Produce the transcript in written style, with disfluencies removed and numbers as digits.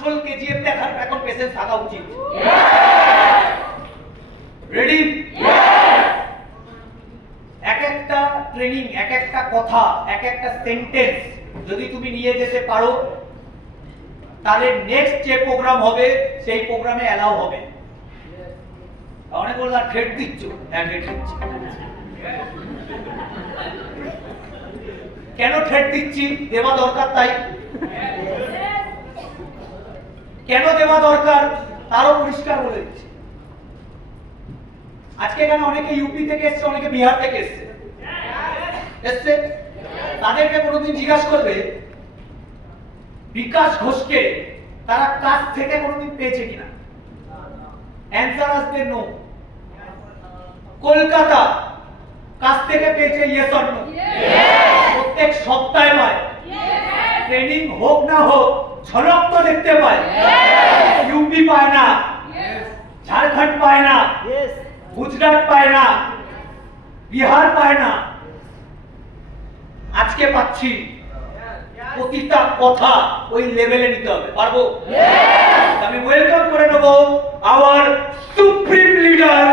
আসল কেজিএফ দেখার এখন পেশেন্স থাকা উচিত। রেডি? এক একটা ট্রেনিং, এক একটা কথা, এক একটা সেন্টেন্স যদি তুমি নিয়ে যেতে পারো, তাহলে নেক্সট যে প্রোগ্রাম হবে সেই প্রোগ্রামে অ্যালাউ হবে। অনেক বললাম ঠেট দিচ্ছ, হ্যাঁ ঠেট দিচ্ছি। কেন ঠেট দিচ্ছি? দেওয়া দরকার তাই। কেন দেওয়া দরকার তারও পরিষ্কার বলে দিচ্ছি। আজকে এখানে অনেকে ইউপি থেকে এসছে, অনেকে বিহার থেকে এসছে, তাদেরকে কোনোদিন জিজ্ঞাসা করবে বিকাশ ঘোষকে তারা কাজ থেকে কোনোদিন পেয়েছে কিনা, অ্যান্সার আসবে নো। কলকাতা কাজ থেকে পেয়েছে ইয়েস অর নো? প্রত্যেক সপ্তাহে পায়, ট্রেনিং হোক না হোক ঝলক তো দেখতে পায়। ইউপি পায় না, ঝাড়খণ্ড পায় না, গুজরাট পায় না, বিহার পায় না, আজকে পাচ্ছি। প্রতিটা কথা ওই লেভেলে নিতে হবে, পারবো? আমি ওয়েলকাম করে নেব আওয়ার সুপ্রিম লিডার